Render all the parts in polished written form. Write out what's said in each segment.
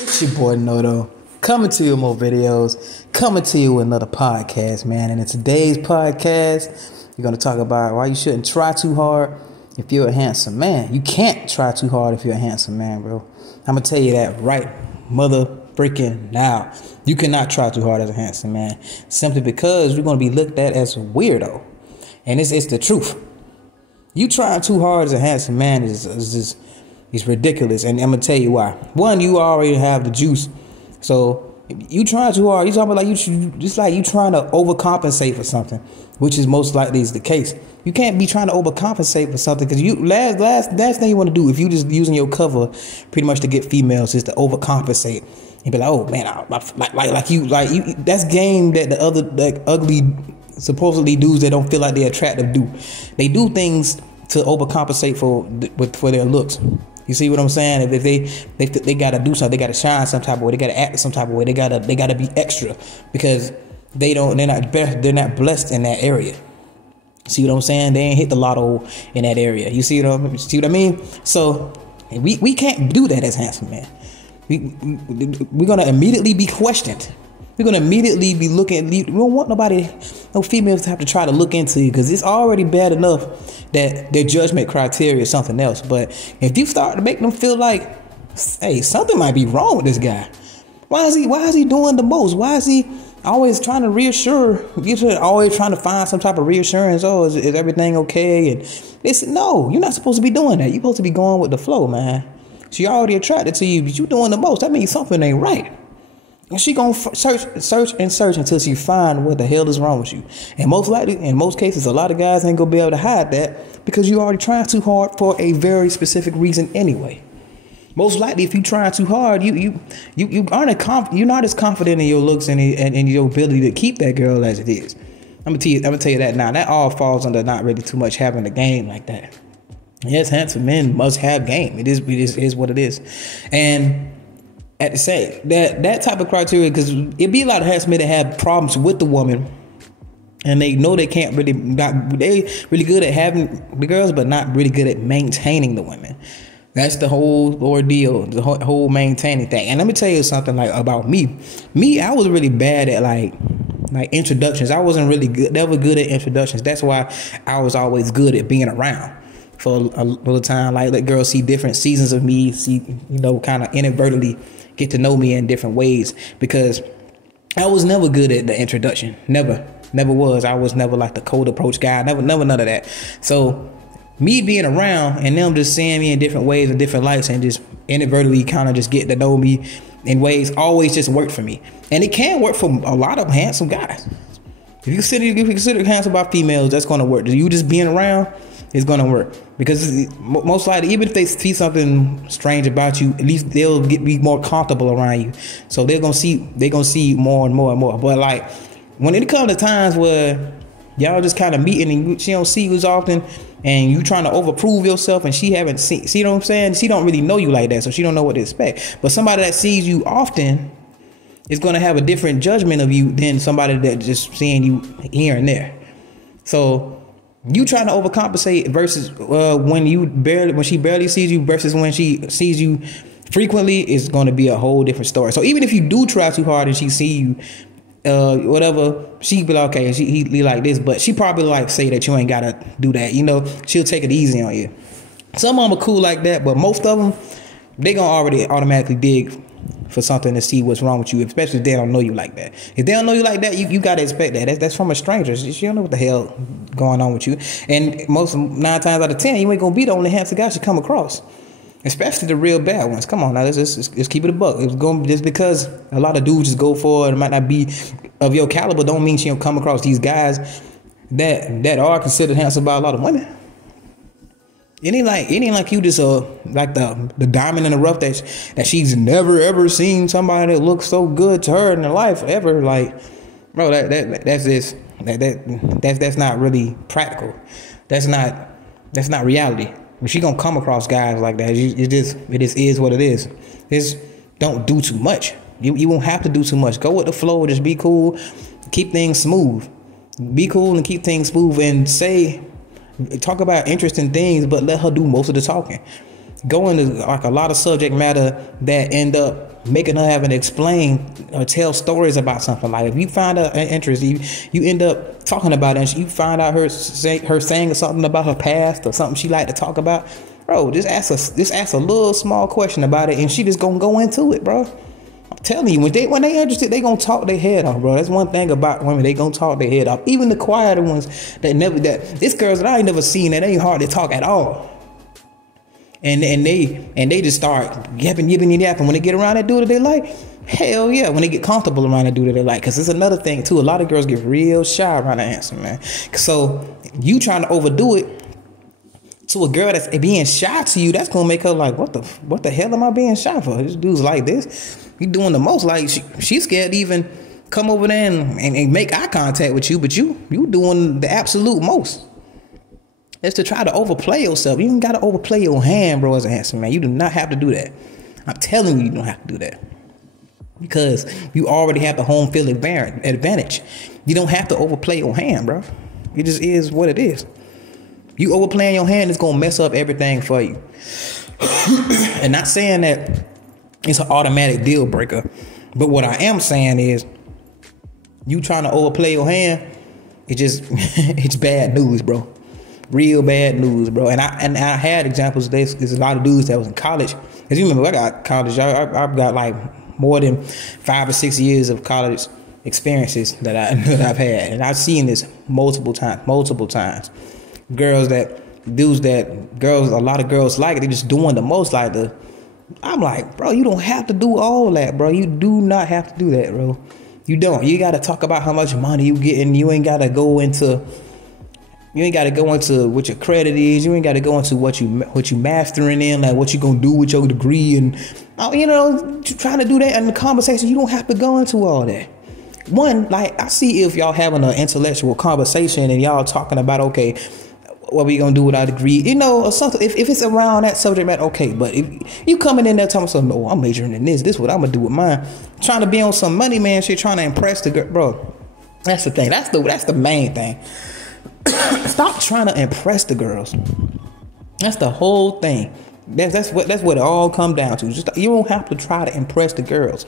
It's your boy Noto, coming to you with more videos, coming to you with another podcast, man. And in today's podcast, we're going to talk about why you shouldn't try too hard if you're a handsome man. You can't try too hard if you're a handsome man, bro. I'm going to tell you that right mother freaking now. You cannot try too hard as a handsome man, simply because you're going to be looked at as a weirdo. And it's the truth. You trying too hard as a handsome man is just... it's ridiculous, and I'm gonna tell you why. One, you already have the juice, so you trying too hard. You talking about like you trying to overcompensate for something, which is most likely is the case. You can't be trying to overcompensate for something because you last thing you want to do if you just using your cover pretty much to get females is to overcompensate and be like, oh man, like you that's game that the other ugly supposedly dudes that don't feel like they're attractive do. They do things to overcompensate for their looks. You see what I'm saying? If they gotta do something, they gotta shine some type of way, they gotta act some type of way, they gotta be extra because they're not blessed in that area. See what I'm saying? They ain't hit the lotto in that area. You see what I mean? So we can't do that as handsome man. We're gonna immediately be questioned. We're going to immediately be looking. We don't want no females to have to try to look into you because it's already bad enough that their judgment criteria is something else. But if you start to make them feel like, hey, something might be wrong with this guy. Why is he doing the most? Why is he always trying to reassure? Always trying to find some type of reassurance. Oh, is everything okay? And it's no, you're not supposed to be doing that. You're supposed to be going with the flow, man. She already attracted to you, but you're doing the most. That means something ain't right. And she gonna search until she find what the hell is wrong with you. And most likely, in most cases, a lot of guys ain't gonna be able to hide that because you already trying too hard for a very specific reason anyway. Most likely, if you try too hard, you're not as confident in your looks and your ability to keep that girl as it is. I'm gonna tell you that now. That all falls under not really too much having a game like that. Yes, handsome men must have game. It is what it is, and. At the same that type of criteria, because it'd be a lot of handsome men that have problems with the woman, and they know they can't really they really good at having the girls, but not really good at maintaining the women. That's the whole ordeal, the whole maintaining thing. And let me tell you something about me. I was really bad at like introductions. I wasn't really never good at introductions. That's why I was always good at being around. For a little time, like let girls see different seasons of me, kind of inadvertently get to know me in different ways, because I was never good at the introduction. Never was. I was never like the cold approach guy. Never none of that. So me being around and them just seeing me in different ways and different lights and just inadvertently kind of just getting to know me in ways always just worked for me. And it can work for a lot of handsome guys. If you consider handsome by females, that's going to work. You just being around is going to work, because most likely, even if they see something strange about you, at least they'll be more comfortable around you. So they're gonna see more and more and more. But like when it comes to times where y'all just kind of meeting and she don't see you as often, and you trying to overprove yourself, and she haven't seen, see what I'm saying? She don't really know you like that, so she don't know what to expect. But somebody that sees you often is gonna have a different judgment of you than somebody that just seeing you here and there. So you trying to overcompensate versus when she barely sees you versus when she sees you frequently is going to be a whole different story. So even if you do try too hard and she see you, whatever, she be like, okay, he like this, but she probably like say that you ain't gotta do that. She'll take it easy on you. Some of them are cool like that, but most of them, they gonna already automatically dig for something to see what's wrong with you, especially if they don't know you like that. If they don't know you like that, you gotta expect that. That's from a stranger. She don't know what the hell going on with you. And 9 times out of 10, you ain't gonna be the only handsome guy she come across, especially the real bad ones. Come on now, let's keep it a buck. It's going just because a lot of dudes just go for it and might not be of your caliber, don't mean she don't come across these guys that are considered handsome by a lot of women. It ain't like you just like the diamond in the rough that she's never ever seen somebody that looks so good to her in her life ever. Like, bro, that's not really practical. That's not reality. When she gonna come across guys like that, it just is what it is. Just don't do too much. You won't have to do too much. Go with the flow. Just be cool. Keep things smooth. Be cool and keep things smooth, and talk about interesting things, but let her do most of the talking. Go into like a lot of subject matter that end up making her having to explain or tell stories about something. Like if you find an interest, you end up talking about it, and you find out her saying something about her past or something she like to talk about, bro. Just ask a little small question about it, and she just gonna go into it, bro. I'm telling you, when they interested, they gonna talk their head off, bro. That's one thing about women, they gonna talk their head off. Even the quieter ones this girls that I ain't never seen that ain't hard to talk at all. And they just start yapping when they get around that dude that they like. Hell yeah, when they get comfortable around that dude that they like. Because it's another thing too. A lot of girls get real shy around the answer, man. So you trying to overdo it to a girl that's being shy to you, that's gonna make her like, what the hell am I being shy for? This dude's like this. You doing the most. Like she's scared to even come over there and make eye contact with you, but you doing the absolute most. It's to try to overplay yourself. You ain't got to overplay your hand, bro, as a handsome man. You do not have to do that. I'm telling you don't have to do that. Because you already have the home field advantage. You don't have to overplay your hand, bro. It just is what it is. You overplaying your hand is going to mess up everything for you. And not saying that it's an automatic deal breaker. But what I am saying is, you trying to overplay your hand, it's bad news, bro. Real bad news, bro. And I had examples of this. There's a lot of dudes that was in college. As you remember, I got college. I've got like more than 5 or 6 years of college experiences that I've had, and I've seen this multiple times. A lot of girls like it. They just doing the most. I'm like, bro, you don't have to do all that, bro. You do not have to do that, bro. You don't. You got to talk about how much money you getting. You ain't got to go into what your credit is. You ain't got to go into what you mastering in, like what you gonna do with your degree, and trying to do that in the conversation. You don't have to go into all that. One, like I see if y'all having an intellectual conversation and y'all talking about, okay, what we gonna do with our degree, or something. If it's around that subject matter, okay. But if you coming in there telling something, oh, I'm majoring in this is what I'm gonna do with mine, trying to be on some money man shit, trying to impress the girl, bro. That's the thing. That's the main thing. Stop trying to impress the girls. That's the whole thing. That's what it all come down to. Just you don't have to try to impress the girls.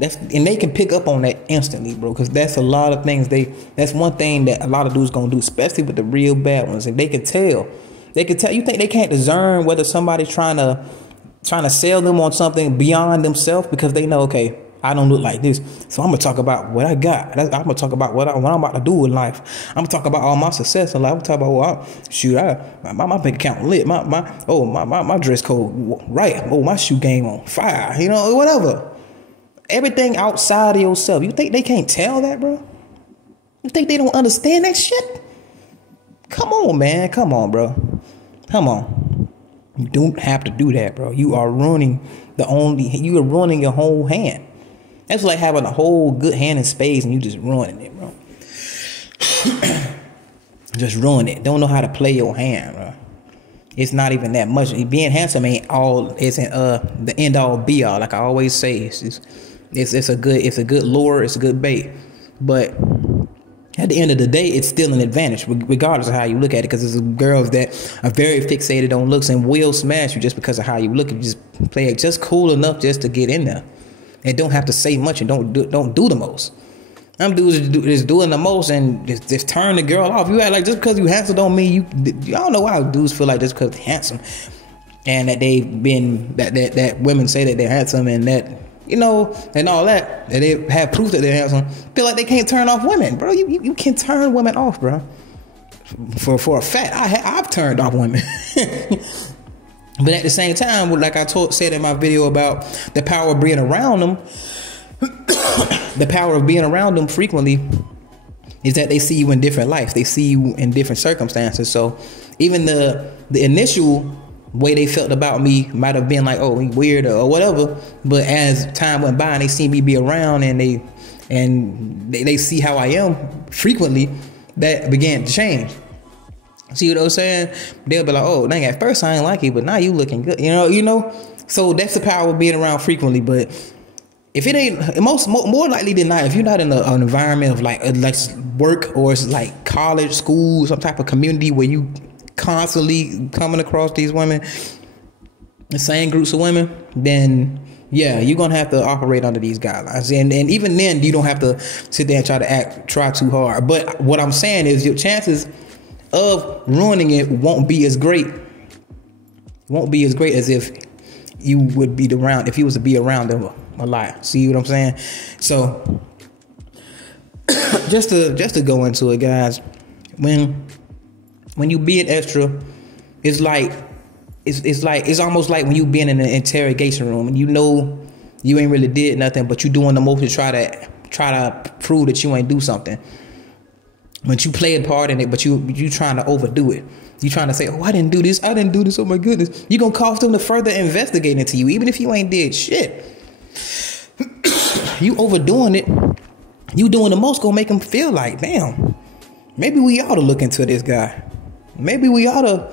And they can pick up on that instantly, bro. Because that's a lot of things. That's one thing that a lot of dudes gonna do, especially with the real bad ones. And they can tell. You think they can't discern whether somebody's trying to sell them on something beyond themselves, because they know, okay, I don't look like this, so I'm gonna talk about what I got. I'm gonna talk about what I'm about to do in life. I'm gonna talk about all my success in life. I'm gonna talk about my bank account lit. My dress code right. Oh, my shoe game on fire. Whatever. Everything outside of yourself. You think they can't tell that, bro? You think they don't understand that shit? Come on, man. Come on, bro. Come on. You don't have to do that, bro. You are ruining your whole hand. That's like having a whole good hand in spades and you just ruining it, bro. Just ruin it. Don't know how to play your hand, bro. It's not even that much. Being handsome isn't the end all be all. Like I always say, it's a good lure, it's a good bait. But at the end of the day, it's still an advantage, regardless of how you look at it. Because there's girls that are very fixated on looks and will smash you just because of how you look. You just play it just cool enough just to get in there. And don't have to say much and don't do the most. Some dudes is doing the most and just turn the girl off. You act like just because you handsome don't mean you. I don't know why dudes feel like just because they're handsome and that they've been that women say that they're handsome and that and all that they have proof that they're handsome. Feel like they can't turn off women, bro. You can turn women off, bro. For a fact, I've turned off women. But at the same time, like I said in my video about the power of being around them, the power of being around them frequently is that they see you in different lives. They see you in different circumstances. So even the initial way they felt about me might have been like, oh, he weird or whatever. But as time went by and they see me be around and they see how I am frequently, that began to change. See what I was saying? They'll be like, oh, dang, at first I ain't like it, but now you looking good. So that's the power of being around frequently. But if it ain't, more likely than not, if you're not in an environment of like work or it's like college, school, some type of community where you constantly coming across these women, the same groups of women, then yeah, you're gonna have to operate under these guidelines, and even then, you don't have to sit there and try too hard. But what I'm saying is, your chances of ruining it won't be as great. Won't be as great as if you would be around, if you was to be around them a lot. See what I'm saying? So just to go into it, guys, when you being extra, it's like it's almost like when you being in an interrogation room and you know you ain't really did nothing, but you doing the most to try to prove that you ain't do something. But you play a part in it, but you trying to overdo it. You trying to say, oh, I didn't do this. Oh my goodness. You gonna cause them to further investigate into you, even if you ain't did shit. You overdoing it. You doing the most gonna make them feel like, damn, maybe we ought to look into this guy. Maybe we ought to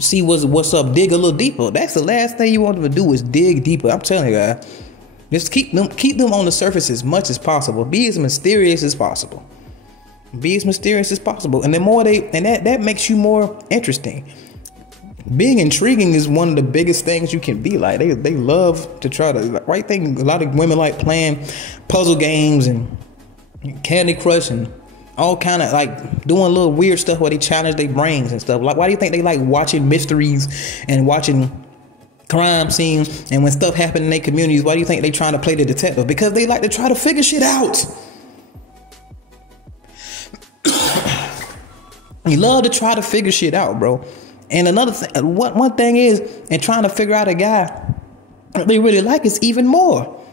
see what's up, dig a little deeper. That's the last thing you want them to do is dig deeper. I'm telling you, guys. Just keep them on the surface as much as possible. Be as mysterious as possible. Be as mysterious as possible. And the more that makes you more interesting. Being intriguing is one of the biggest things you can be. Like they love to try to, right thing. A lot of women like playing puzzle games and Candy Crush and all kind of like doing little weird stuff where they challenge their brains and stuff. Like, why do you think they like watching mysteries and watching crime scenes? And when stuff happen in their communities, why do you think they trying to play the detective? Because they like to try to figure shit out. You love to try to figure shit out, bro. And another thing, one thing is, in trying to figure out a guy that they really like is even more.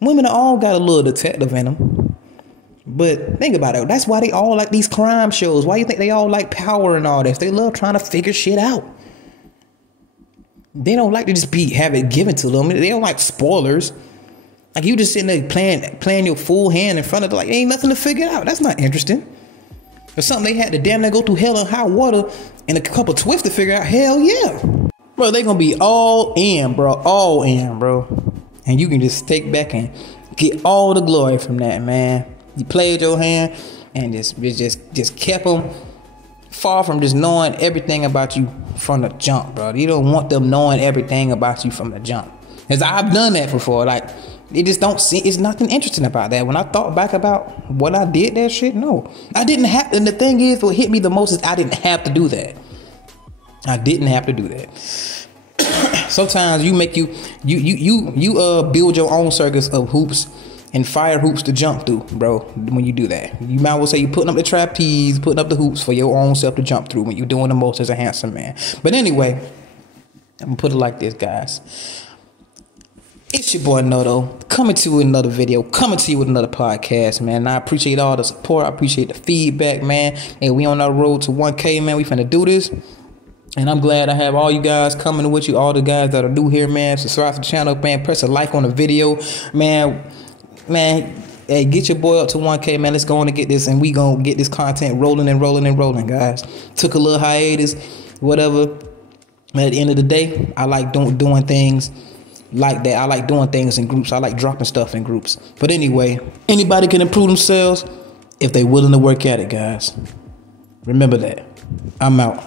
Women all got a little detective in them. But think about it. That's why they all like these crime shows. Why do you think they all like Power and all this? They love trying to figure shit out. They don't like to just have it given to them. They don't like spoilers. Like you just sitting there playing your full hand in front of them. Like, ain't nothing to figure out. That's not interesting. Or something they had to damn near go through hell and high water and a couple twists to figure out. Hell yeah. Bro, they gonna be all in, bro. All in, bro. And you can just take back and get all the glory from that, man. You played your hand and just kept them far from just knowing everything about you from the jump, bro. You don't want them knowing everything about you from the jump. Because I've done that before. Like, it just don't see, it's nothing interesting about that. When I thought back about what I did, that shit, no. I didn't have, and the thing is, what hit me the most is I didn't have to do that. I didn't have to do that. Sometimes you make you build your own circus of hoops and fire hoops to jump through, bro. When you do that, you might well say you're putting up the trapeze, putting up the hoops for your own self to jump through when you're doing the most as a handsome man. But anyway, I'm gonna put it like this, guys. It's your boy Noto, coming to you with another video, coming to you with another podcast, man. And I appreciate all the support. I appreciate the feedback, man. And we on our road to 1K, man. We finna do this. And I'm glad I have all you guys coming with you, all the guys that are new here, man. Subscribe to the channel, man. Press a like on the video, man. Hey, get your boy up to 1K, man. Let's go on and get this, and we gonna get this content rolling and rolling and rolling, guys. Took a little hiatus, whatever. But at the end of the day, I like doing things like that. I like doing things in groups. I like dropping stuff in groups. But anyway, anybody can improve themselves if they're willing to work at it, guys. Remember that. I'm out.